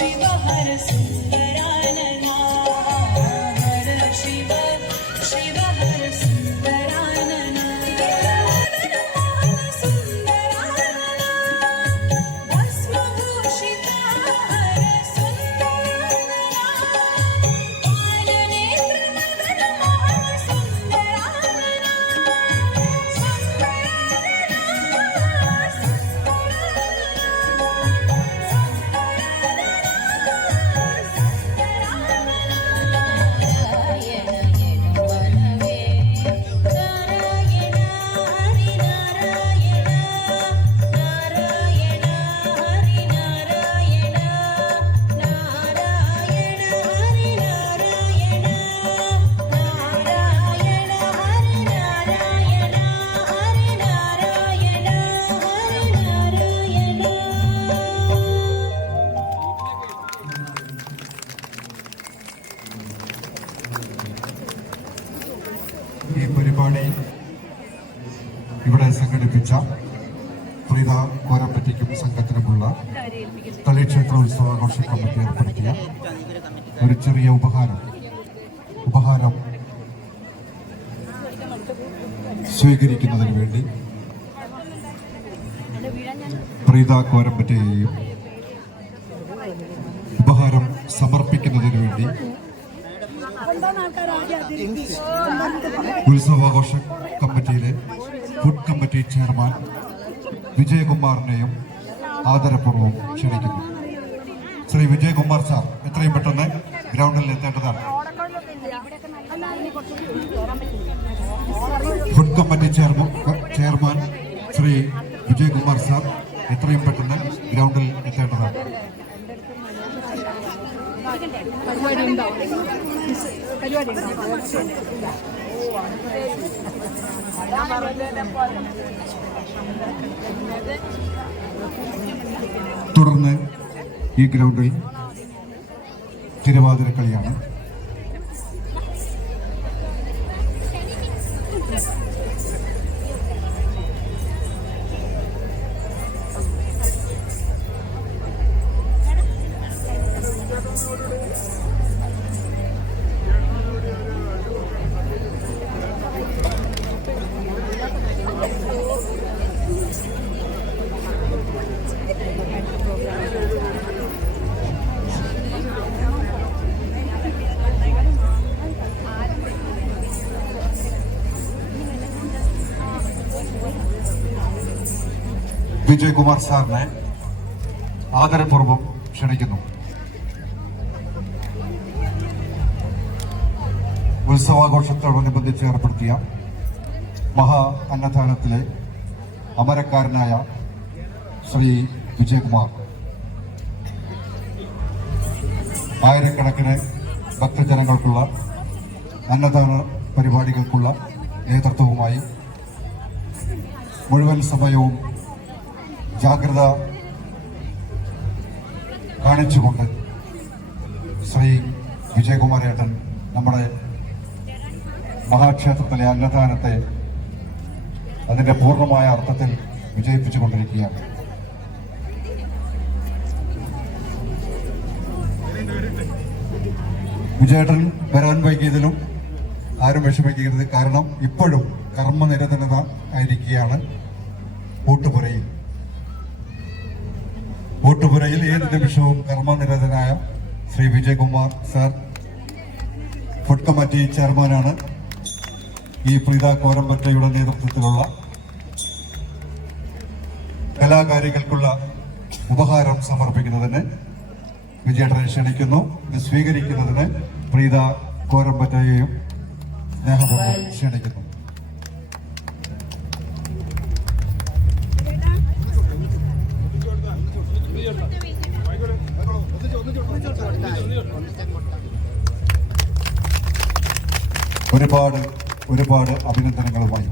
शिव हर सुंदर ഈ പരിപാടി ഇവിടെ സംഘടിപ്പിച്ച പ്രീത കോരപ്പറ്റിക്കും സംഘത്തിനുമുള്ള തളിക്ഷേത്ര ഉത്സവാഘോഷ കമ്മിറ്റി ഏർപ്പെടുത്തിയ ഒരു ചെറിയ ഉപഹാരം. ഉപഹാരം സ്വീകരിക്കുന്നതിന് വേണ്ടി പ്രീത കോരപ്പറ്റിയെയും ഉപഹാരം സമർപ്പിക്കുന്നതിന് വേണ്ടി ഉത്സവാഘോഷ കമ്മിറ്റിയിലെ ഫുഡ് കമ്മിറ്റി ചെയർമാൻ വിജയകുമാറിനെയും ആദരപൂർവം ക്ഷണിക്കുന്നു. ശ്രീ വിജയകുമാർ സാർ എത്രയും പെട്ടെന്ന് ഗ്രൗണ്ടിൽ എത്തേണ്ടതാണ്. Food committee chairman Shri Vijayakumar sir എത്രയും പെട്ടെന്ന് ഗ്രൗണ്ടിൽ എത്തേണ്ടതാണ്. പരിപാടി തുടർന്ന് ഈ ഗ്രൗണ്ടിൽ തിരുവാതിര വിജയകുമാർ സാറിനെ ആദരപൂർവം ക്ഷണിക്കുന്നു. ഉത്സവാഘോഷത്തോടനുബന്ധിച്ച് ഏർപ്പെടുത്തിയ മഹാ അന്നദാനത്തിലെ അമരക്കാരനായ ശ്രീ വിജയകുമാർ. ആയിരക്കണക്കിന് ഭക്തജനങ്ങൾക്കുള്ള അന്നദാന പരിപാടികൾക്കുള്ള നേതൃത്വവുമായി മുഴുവൻ സമയവും ജാഗ്രത കാണിച്ചുകൊണ്ട് ശ്രീ വിജയകുമാരേട്ടൻ നമ്മുടെ മഹാക്ഷേത്രത്തിലെ അന്നദാനത്തെ അതിന്റെ പൂർണമായ അർത്ഥത്തിൽ വിജയിപ്പിച്ചുകൊണ്ടിരിക്കുകയാണ്. വിജയേട്ടൻ വരാൻ വൈകിയതിലും ആരും വിഷമിക്കരുത്. കാരണം ഇപ്പോഴും കർമ്മനിരതനത ആയിരിക്കുകയാണ്. ഊട്ടുപുരയിൽ ഊട്ടുപുരയിൽ ഏത് നിമിഷവും കർമ്മനിരതനായ Shri Vijayakumar sir. Food committee ചെയർമാനാണ് ഈ പ്രീത കോരമ്പറ്റയുടെ നേതൃത്വത്തിലുള്ള കലാകാരികൾക്കുള്ള ഉപഹാരം സമർപ്പിക്കുന്നതിന് വിജയേട്ടനെ ക്ഷണിക്കുന്നു. ഇത് സ്വീകരിക്കുന്നതിന് പ്രീത കോരമ്പറ്റയെയും സ്നേഹപൂർവം ക്ഷണിക്കുന്നു. ഒരുപാട് ഒരുപാട് അഭിനന്ദനങ്ങളുമായി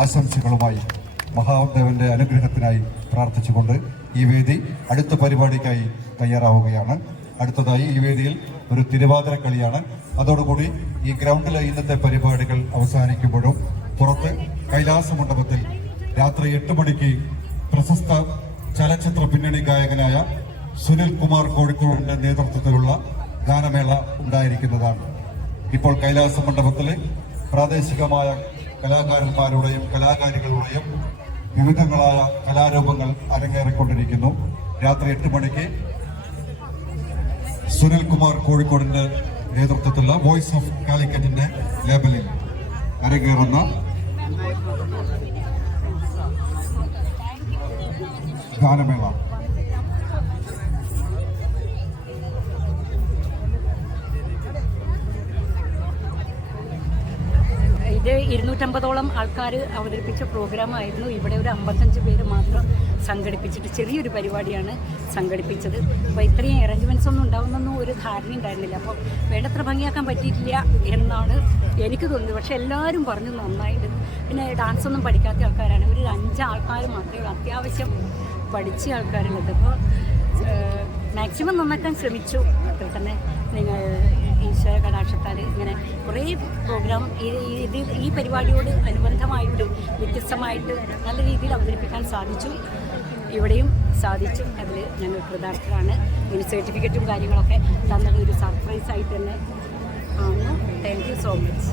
ആശംസകളുമായി മഹാദേവന്റെ അനുഗ്രഹത്തിനായി പ്രാർത്ഥിച്ചുകൊണ്ട് ഈ വേദി അടുത്ത പരിപാടിക്കായി തയ്യാറാവുകയാണ്. അടുത്തതായി ഈ വേദിയിൽ ഒരു തിരുവാതിര കളിയാണ്. അതോടുകൂടി ഈ ഗ്രൗണ്ടിലെ ഇന്നത്തെ പരിപാടികൾ അവസാനിക്കുമ്പോഴും പുറത്ത് കൈലാസ മണ്ഡപത്തിൽ രാത്രി എട്ട് മണിക്ക് പ്രശസ്ത ചലച്ചിത്ര പിന്നണി ഗായകനായ സുനിൽ കുമാർ കോഴിക്കോടിന്റെ നേതൃത്വത്തിലുള്ള ഗാനമേള ഉണ്ടായിരിക്കുന്നതാണ്. ഇപ്പോൾ കൈലാസ മണ്ഡപത്തിലെ പ്രാദേശികമായ കലാകാരന്മാരുടെയും കലാകാരികളുടെയും വിവിധങ്ങളായ കലാരൂപങ്ങൾ അരങ്ങേറിക്കൊണ്ടിരിക്കുന്നു. രാത്രി എട്ട് മണിക്ക് സുനിൽ കുമാർ കോഴിക്കോടിന്റെ നേതൃത്വത്തിലുള്ള വോയിസ് ഓഫ് കാലിക്കറ്റിന്റെ ലേബലിൽ അരങ്ങേറുന്ന ഗാനമേള. ഇത് ഇരുന്നൂറ്റമ്പതോളം ആൾക്കാർ അവതരിപ്പിച്ച പ്രോഗ്രാമായിരുന്നു. ഇവിടെ ഒരു അമ്പത്തഞ്ച് പേര് മാത്രം സംഘടിപ്പിച്ചിട്ട് ചെറിയൊരു പരിപാടിയാണ് സംഘടിപ്പിച്ചത്. അപ്പോൾ ഇത്രയും അറേഞ്ച്മെന്റ്സ് ഒന്നും ഉണ്ടാവുന്നൊന്നും ഒരു ധാരണ ഉണ്ടായിരുന്നില്ല. അപ്പോൾ വേണ്ടത്ര ഭംഗിയാക്കാൻ പറ്റിയിട്ടില്ല എന്നാണ് എനിക്ക് തോന്നുന്നത്. പക്ഷേ എല്ലാവരും പറഞ്ഞു നന്നായിട്ട്. പിന്നെ ഡാൻസ് ഒന്നും പഠിക്കാത്ത ആൾക്കാരാണ്. ഒരു അഞ്ച് ആൾക്കാർ മാത്രമേ ഉള്ളൂ. അത്യാവശ്യം പഠിച്ച ആൾക്കാരുള്ളത്. അപ്പോൾ മാക്സിമം നന്നാക്കാൻ ശ്രമിച്ചു. അത്ര തന്നെ. നിങ്ങൾ ഈശ്വര കടാക്ഷത്താൽ ഇങ്ങനെ കുറേ പ്രോഗ്രാം ഇത് ഈ പരിപാടിയോട് അനുബന്ധമായിട്ട് വ്യത്യസ്തമായിട്ട് നല്ല രീതിയിൽ അവതരിപ്പിക്കാൻ സാധിച്ചു. ഇവിടെയും സാധിച്ചു. അതിൽ ഞങ്ങൾ കൃതാർത്ഥരാണ്. ഇതിന് സർട്ടിഫിക്കറ്റും കാര്യങ്ങളൊക്കെ തന്നത് ഒരു സർപ്രൈസ് ആയിട്ട് തന്നെ ആണ്. Thank you so much